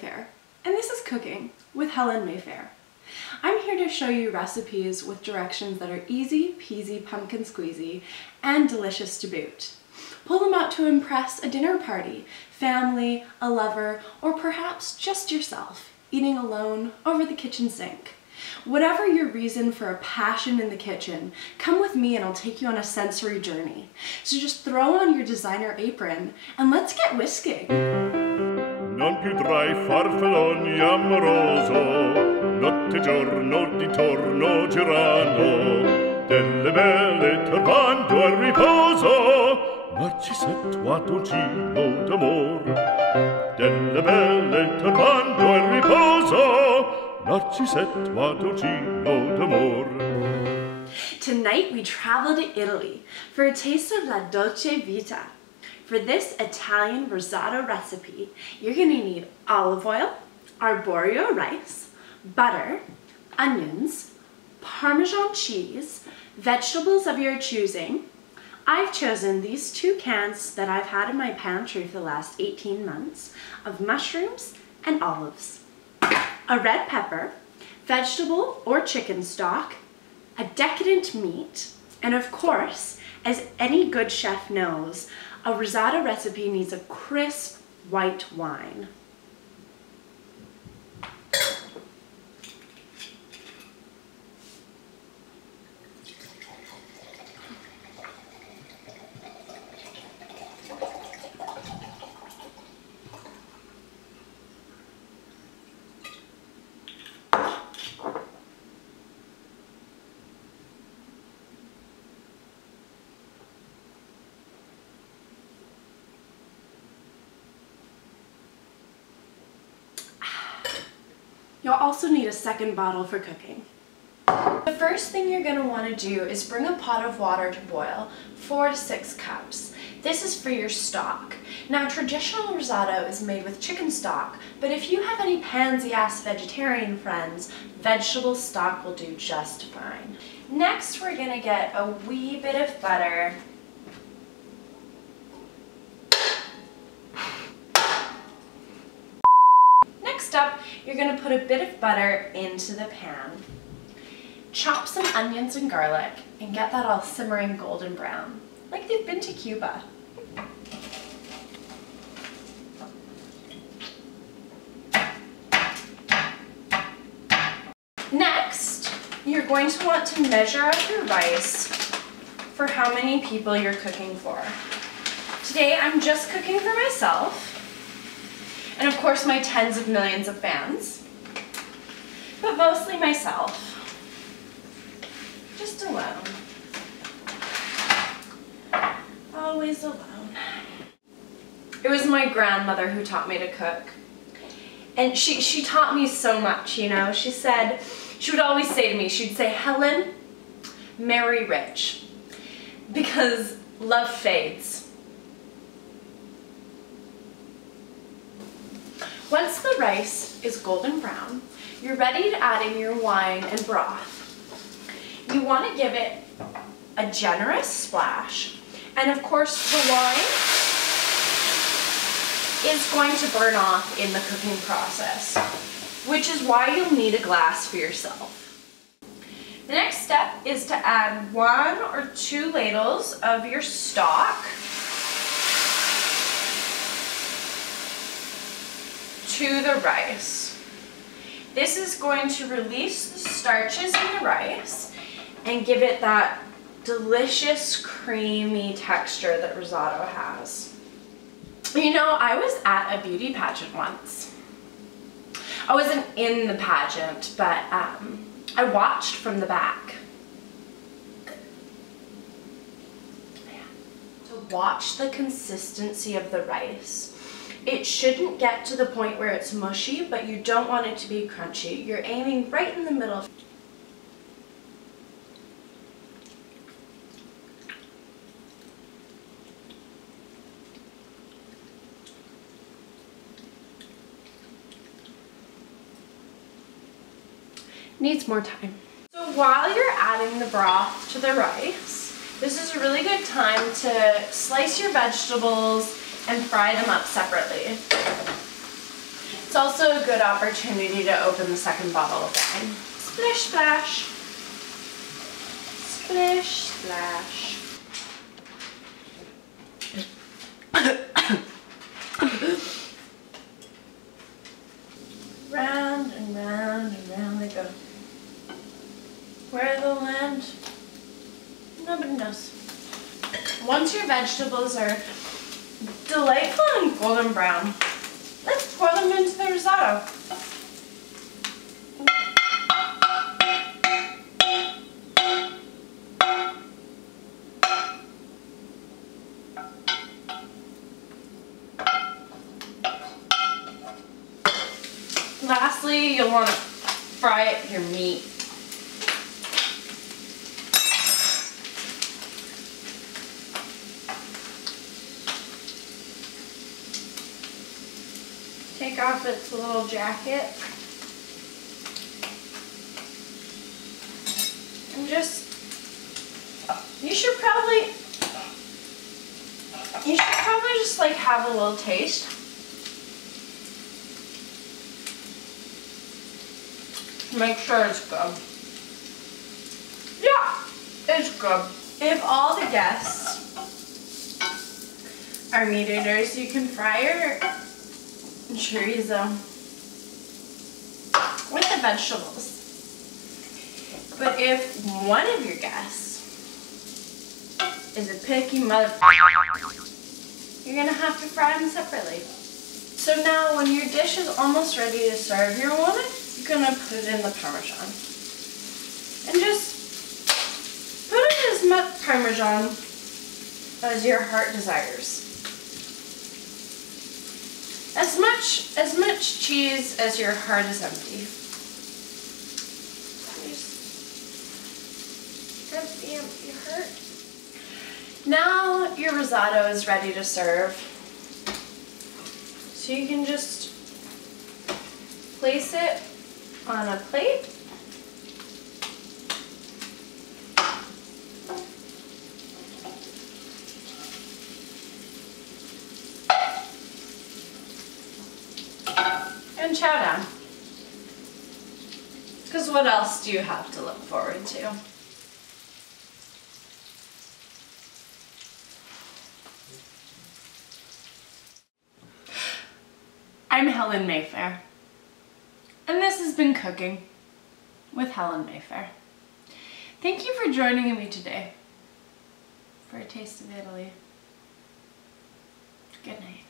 Mayfair, and this is Cooking with Helen Mayfair. I'm here to show you recipes with directions that are easy peasy pumpkin squeezy and delicious to boot. Pull them out to impress a dinner party, family, a lover, or perhaps just yourself, eating alone over the kitchen sink. Whatever your reason for a passion in the kitchen, come with me and I'll take you on a sensory journey. So just throw on your designer apron and let's get whisking. Non più tra I farfalloni amoroso, notte e giorno di torno girando, delle belle turbando al riposo, Narcisetto a dolcino d'amor. Delle belle turbando al riposo, Narcisetto a dolcino d'amor. Tonight we travel to Italy for a taste of la dolce vita. For this Italian risotto recipe, you're going to need olive oil, arborio rice, butter, onions, Parmesan cheese, vegetables of your choosing. I've chosen these 2 cans that I've had in my pantry for the last 18 months of mushrooms and olives, a red pepper, vegetable or chicken stock, a decadent meat, and of course, as any good chef knows, a risotto recipe needs a crisp white wine. You'll also need a second bottle for cooking. The first thing you're going to want to do is bring a pot of water to boil, 4 to 6 cups. This is for your stock. Now, traditional risotto is made with chicken stock, but if you have any pansy-ass vegetarian friends, vegetable stock will do just fine. Next, we're going to get a wee bit of butter. Next up, you're going to put a bit of butter into the pan. Chop some onions and garlic and get that all simmering golden brown, like they've been to Cuba. Next, you're going to want to measure out your rice for how many people you're cooking for. Today, I'm just cooking for myself. And of course my tens of millions of fans, but mostly myself, just alone, always alone. It was my grandmother who taught me to cook, and she taught me so much, you know. She would always say to me, she'd say, Helen, marry rich, because love fades. Once the rice is golden brown, you're ready to add in your wine and broth. You want to give it a generous splash, and of course the wine is going to burn off in the cooking process, which is why you'll need a glass for yourself. The next step is to add 1 or 2 ladles of your stock to the rice. This is going to release the starches in the rice and give it that delicious creamy texture that risotto has. You know, I was at a beauty pageant once. I wasn't in the pageant, but I watched from the back. To watch the consistency of the rice. It shouldn't get to the point where it's mushy, but you don't want it to be crunchy. You're aiming right in the middle. Needs more time. So while you're adding the broth to the rice, this is a really good time to slice your vegetables and fry them up separately. It's also a a good opportunity to open the second bottle of wine. Splish, splash. Splish, splash. Round and round and round they go. Where they'll land, nobody knows. Once your vegetables are delightful and golden brown, let's pour them into the risotto. Lastly, you'll want to fry your meat. Take off its little jacket. And just, you should probably just like have a little taste. Make sure it's good. Yeah, it's good. If all the guests are meat eaters, you can fry your chorizo with the vegetables. But if one of your guests is a picky motherfucker, you're gonna have to fry them separately. So now when your dish is almost ready to serve, you're gonna put it in the Parmesan. And just put in as much Parmesan as your heart desires. As much cheese as your heart is empty. Empty heart. Now your risotto is ready to serve. So you can just place it on a plate. And chow down. Because what else do you have to look forward to? I'm Helen Mayfair, and this has been Cooking with Helen Mayfair. Thank you for joining me today for a taste of Italy. Good night.